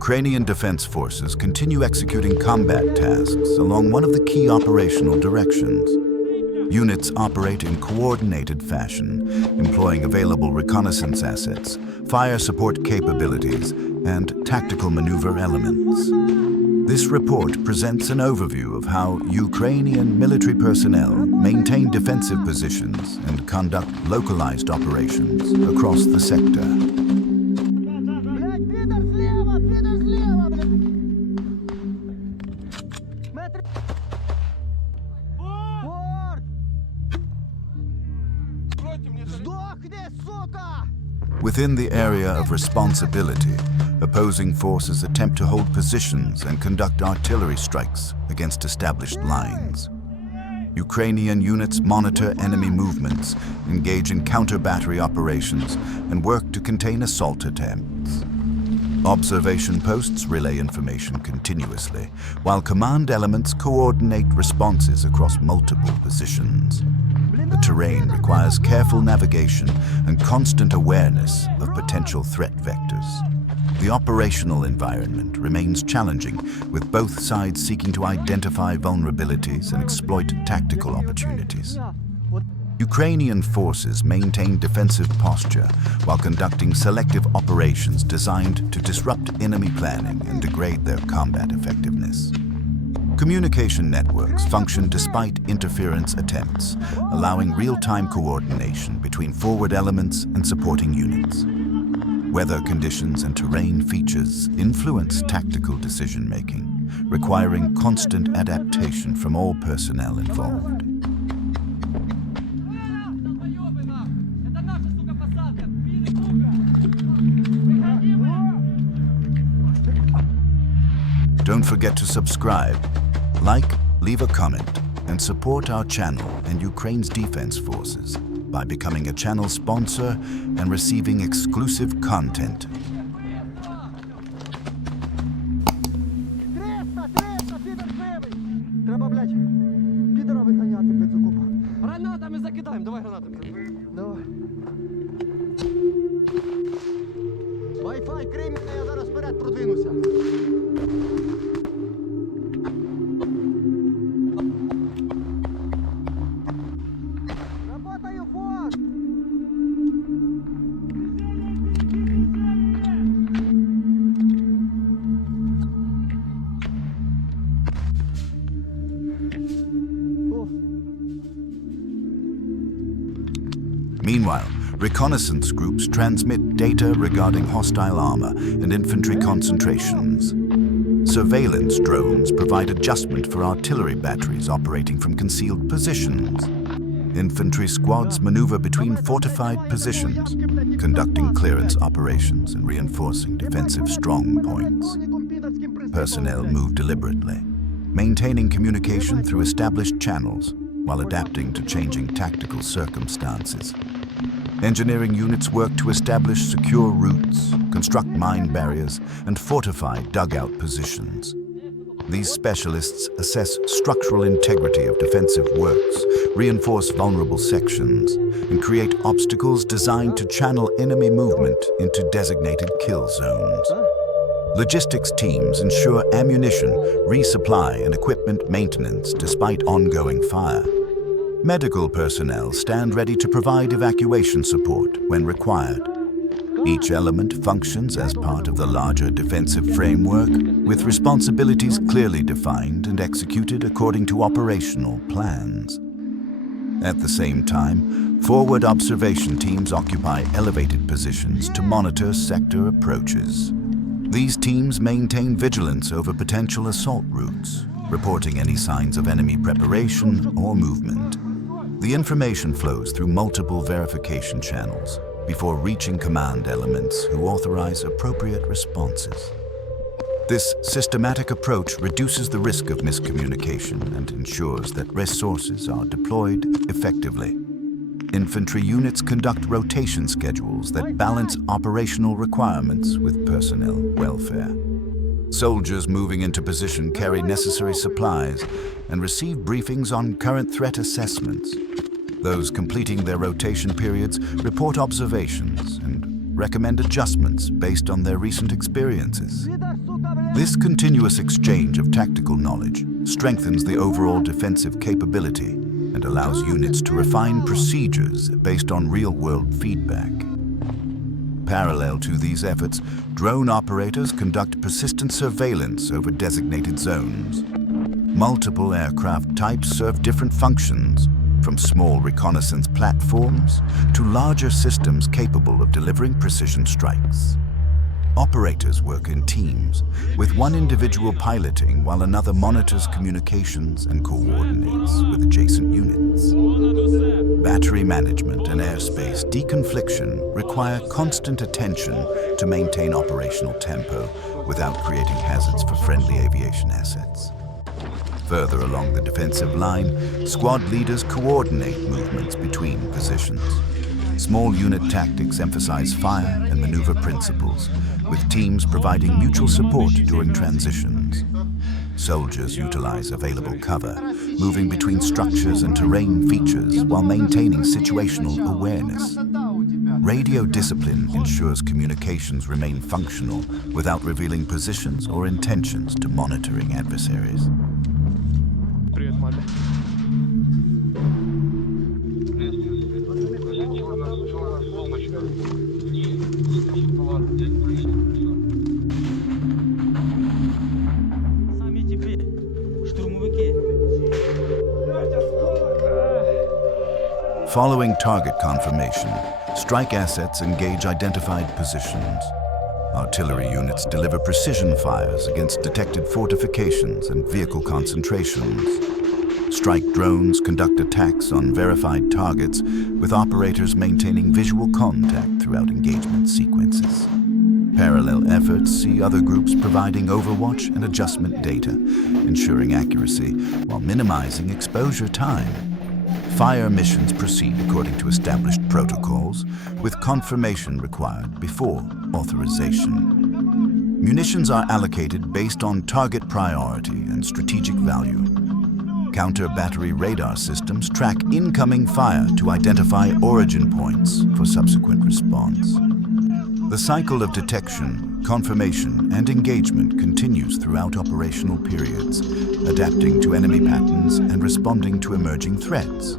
Ukrainian Defense Forces continue executing combat tasks along one of the key operational directions. Units operate in coordinated fashion, employing available reconnaissance assets, fire support capabilities, and tactical maneuver elements. This report presents an overview of how Ukrainian military personnel maintain defensive positions and conduct localized operations across the sector. Within the area of responsibility, opposing forces attempt to hold positions and conduct artillery strikes against established lines. Ukrainian units monitor enemy movements, engage in counter-battery operations, and work to contain assault attempts. Observation posts relay information continuously, while command elements coordinate responses across multiple positions. The terrain requires careful navigation and constant awareness of potential threat vectors. The operational environment remains challenging, with both sides seeking to identify vulnerabilities and exploit tactical opportunities. Ukrainian forces maintain defensive posture while conducting selective operations designed to disrupt enemy planning and degrade their combat effectiveness. Communication networks function despite interference attempts, allowing real-time coordination between forward elements and supporting units. Weather conditions and terrain features influence tactical decision-making, requiring constant adaptation from all personnel involved. Don't forget to subscribe, like, leave a comment, and support our channel and Ukraine's Defense Forces by becoming a channel sponsor and receiving exclusive content. Треба, блядь, підера виганяти, блядь, з окопа. Гранатами закидаємо, давай гранатами. Давай. Wi-Fi, крий мене, я зараз вперед продвинуся. Работаю, фон! Meanwhile, reconnaissance groups transmit data regarding hostile armor and infantry concentrations. Surveillance drones provide adjustment for artillery batteries operating from concealed positions. Infantry squads maneuver between fortified positions, conducting clearance operations and reinforcing defensive strong points. Personnel move deliberately, maintaining communication through established channels while adapting to changing tactical circumstances. Engineering units work to establish secure routes, construct mine barriers, and fortify dugout positions. These specialists assess structural integrity of defensive works, reinforce vulnerable sections, and create obstacles designed to channel enemy movement into designated kill zones. Logistics teams ensure ammunition, resupply, and equipment maintenance despite ongoing fire. Medical personnel stand ready to provide evacuation support when required. Each element functions as part of the larger defensive framework, with responsibilities clearly defined and executed according to operational plans. At the same time, forward observation teams occupy elevated positions to monitor sector approaches. These teams maintain vigilance over potential assault routes, reporting any signs of enemy preparation or movement. The information flows through multiple verification channels before reaching command elements who authorize appropriate responses. This systematic approach reduces the risk of miscommunication and ensures that resources are deployed effectively. Infantry units conduct rotation schedules that balance operational requirements with personnel welfare. Soldiers moving into position carry necessary supplies and receive briefings on current threat assessments. Those completing their rotation periods report observations and recommend adjustments based on their recent experiences. This continuous exchange of tactical knowledge strengthens the overall defensive capability and allows units to refine procedures based on real-world feedback. Parallel to these efforts, drone operators conduct persistent surveillance over designated zones. Multiple aircraft types serve different functions, from small reconnaissance platforms to larger systems capable of delivering precision strikes. Operators work in teams, with one individual piloting while another monitors communications and coordinates with adjacent units. Battery management and airspace deconfliction require constant attention to maintain operational tempo without creating hazards for friendly aviation assets. Further along the defensive line, squad leaders coordinate movements between positions. Small unit tactics emphasize fire and maneuver principles, with teams providing mutual support during transitions. Soldiers utilize available cover, moving between structures and terrain features while maintaining situational awareness. Radio discipline ensures communications remain functional without revealing positions or intentions to monitoring adversaries. Following target confirmation, strike assets engage identified positions. Artillery units deliver precision fires against detected fortifications and vehicle concentrations. Strike drones conduct attacks on verified targets, with operators maintaining visual contact throughout engagement sequences. Parallel efforts see other groups providing overwatch and adjustment data, ensuring accuracy while minimizing exposure time. Fire missions proceed according to established protocols, with confirmation required before authorization. Munitions are allocated based on target priority and strategic value. Counter-battery radar systems track incoming fire to identify origin points for subsequent response. The cycle of detection, confirmation, and engagement continues throughout operational periods, adapting to enemy patterns and responding to emerging threats.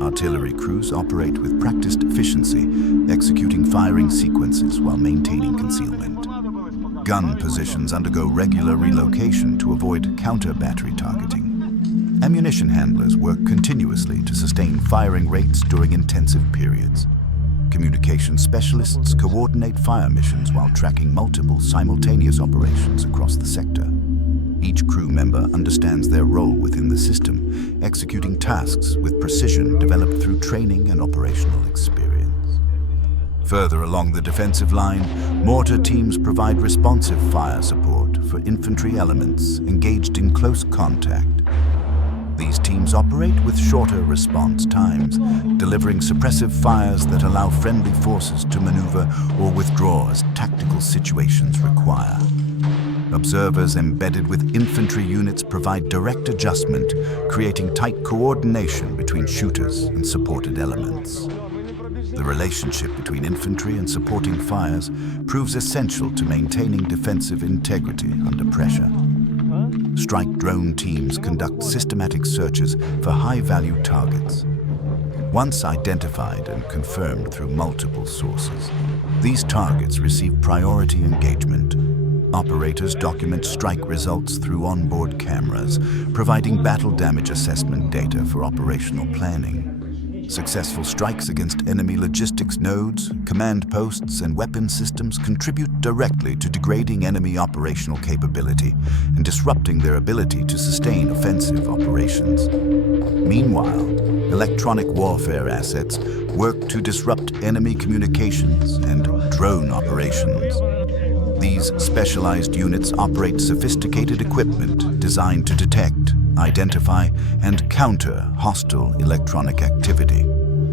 Artillery crews operate with practiced efficiency, executing firing sequences while maintaining concealment. Gun positions undergo regular relocation to avoid counter-battery targeting. Ammunition handlers work continuously to sustain firing rates during intensive periods. Communication specialists coordinate fire missions while tracking multiple simultaneous operations across the sector. Each crew member understands their role within the system, executing tasks with precision developed through training and operational experience. Further along the defensive line, mortar teams provide responsive fire support for infantry elements engaged in close contact. These teams operate with shorter response times, delivering suppressive fires that allow friendly forces to maneuver or withdraw as tactical situations require. Observers embedded with infantry units provide direct adjustment, creating tight coordination between shooters and supported elements. The relationship between infantry and supporting fires proves essential to maintaining defensive integrity under pressure. Strike drone teams conduct systematic searches for high-value targets. Once identified and confirmed through multiple sources, these targets receive priority engagement. Operators document strike results through onboard cameras, providing battle damage assessment data for operational planning. Successful strikes against enemy logistics nodes, command posts, and weapon systems contribute directly to degrading enemy operational capability and disrupting their ability to sustain offensive operations. Meanwhile, electronic warfare assets work to disrupt enemy communications and drone operations. These specialized units operate sophisticated equipment designed to detect, identify, and counter hostile electronic activity.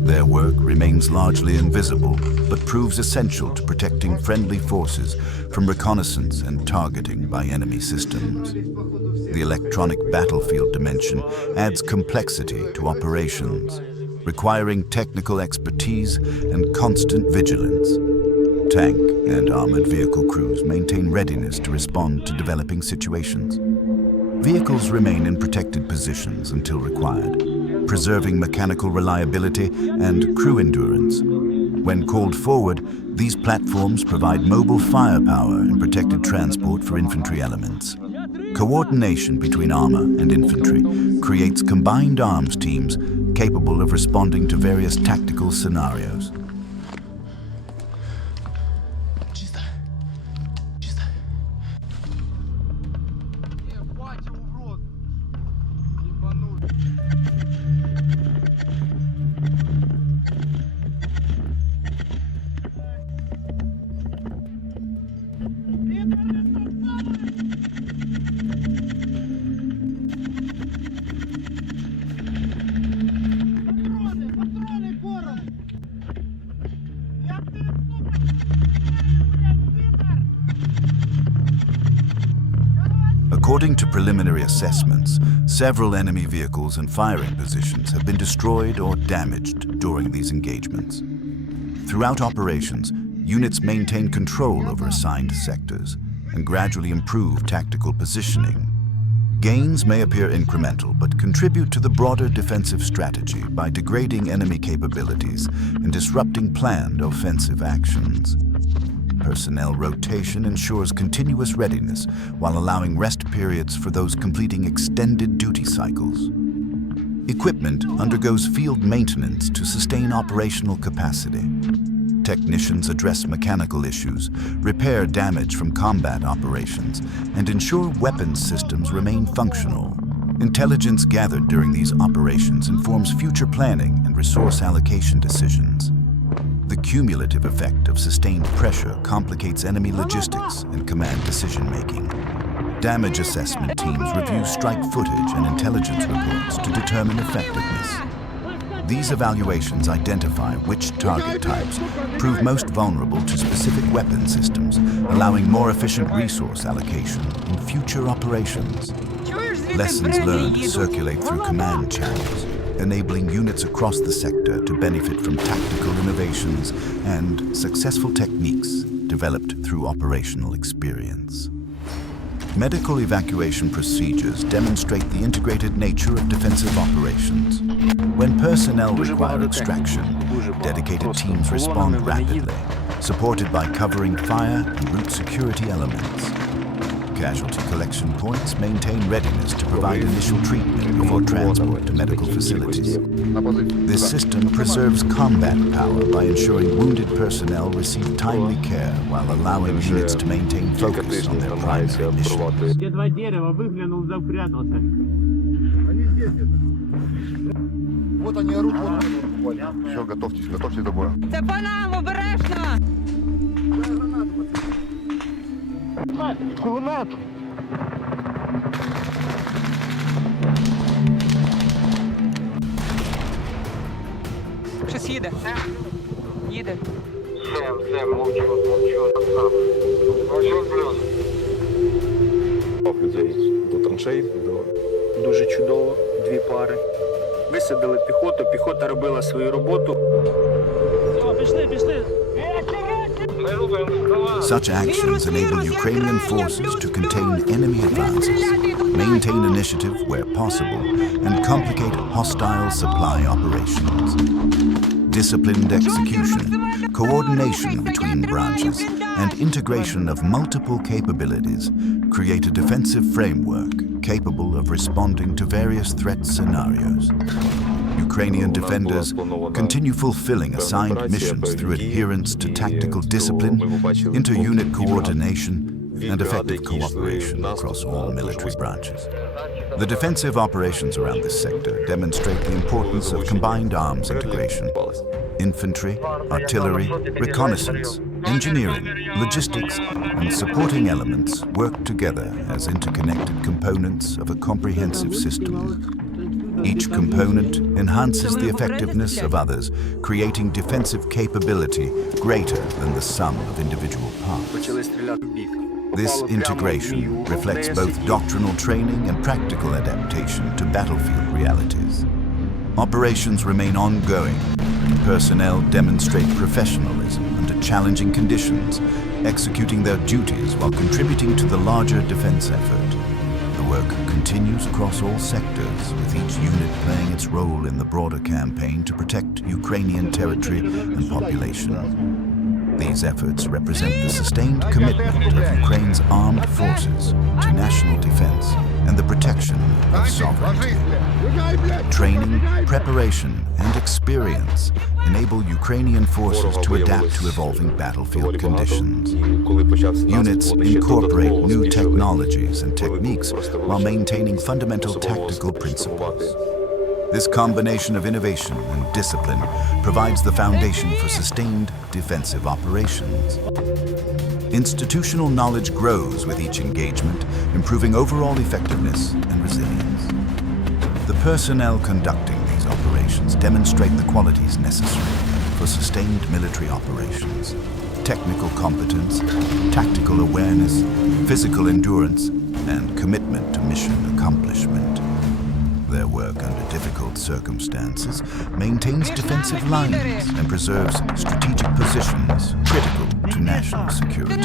Their work remains largely invisible, but proves essential to protecting friendly forces from reconnaissance and targeting by enemy systems. The electronic battlefield dimension adds complexity to operations, requiring technical expertise and constant vigilance. Tank and armored vehicle crews maintain readiness to respond to developing situations. Vehicles remain in protected positions until required, preserving mechanical reliability and crew endurance. When called forward, these platforms provide mobile firepower and protected transport for infantry elements. Coordination between armor and infantry creates combined arms teams capable of responding to various tactical scenarios. According to preliminary assessments, several enemy vehicles and firing positions have been destroyed or damaged during these engagements. Throughout operations, units maintain control over assigned sectors and gradually improve tactical positioning. Gains may appear incremental, but contribute to the broader defensive strategy by degrading enemy capabilities and disrupting planned offensive actions. Personnel rotation ensures continuous readiness while allowing rest periods for those completing extended duty cycles. Equipment undergoes field maintenance to sustain operational capacity. Technicians address mechanical issues, repair damage from combat operations, and ensure weapons systems remain functional. Intelligence gathered during these operations informs future planning and resource allocation decisions. The cumulative effect of sustained pressure complicates enemy logistics and command decision-making. Damage assessment teams review strike footage and intelligence reports to determine effectiveness. These evaluations identify which target types prove most vulnerable to specific weapon systems, allowing more efficient resource allocation in future operations. Lessons learned circulate through command channels, enabling units across the sector to benefit from tactical innovations and successful techniques developed through operational experience. Medical evacuation procedures demonstrate the integrated nature of defensive operations. When personnel require extraction, dedicated teams respond rapidly, supported by covering fire and route security elements. Casualty collection points maintain readiness to provide initial treatment before transport to medical facilities. This system preserves combat power by ensuring wounded personnel receive timely care while allowing units to maintain focus on their primary mission. Вот они орут, вот они буквально. Все, готовьтесь до боя. Це по нам, обережно! Кулемет! Щось їде. Їде. Все, мовчу, плюс. Людей до траншей, Дуже чудово, дві пари. Висадили піхоту, піхота робила свою роботу. Пішли. Such actions enable Ukrainian forces to contain enemy advances, maintain initiative where possible, and complicate hostile supply operations. Disciplined execution, coordination between branches, and integration of multiple capabilities create a defensive framework capable of responding to various threat scenarios. Ukrainian defenders continue fulfilling assigned missions through adherence to tactical discipline, inter-unit coordination, and effective cooperation across all military branches. The defensive operations around this sector demonstrate the importance of combined arms integration. Infantry, artillery, reconnaissance, engineering, logistics, and supporting elements work together as interconnected components of a comprehensive system. Each component enhances the effectiveness of others, creating defensive capability greater than the sum of individual parts. This integration reflects both doctrinal training and practical adaptation to battlefield realities. Operations remain ongoing, and personnel demonstrate professionalism under challenging conditions, executing their duties while contributing to the larger defense effort. The work continues across all sectors, with each unit playing its role in the broader campaign to protect Ukrainian territory and population. These efforts represent the sustained commitment of Ukraine's armed forces to national defense and the protection of sovereignty. Training, preparation, and experience enable Ukrainian forces to adapt to evolving battlefield conditions. Units incorporate new technologies and techniques while maintaining fundamental tactical principles. This combination of innovation and discipline provides the foundation for sustained defensive operations. Institutional knowledge grows with each engagement, improving overall effectiveness and resilience. The personnel conducting these operations demonstrate the qualities necessary for sustained military operations: technical competence, tactical awareness, physical endurance, and commitment to mission accomplishment. Their work under difficult circumstances maintains defensive lines and preserves strategic positions critical to national security.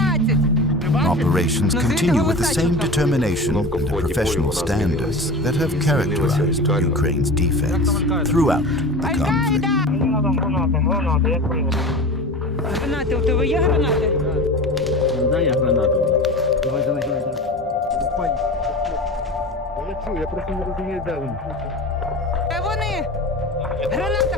Operations continue with the same determination and professional standards that have characterized Ukraine's defense throughout the conflict. Гранати, у тебе є гранати? Дай я гранату. Давай. Я чую, я просто не розумію, де він. Вони! Граната!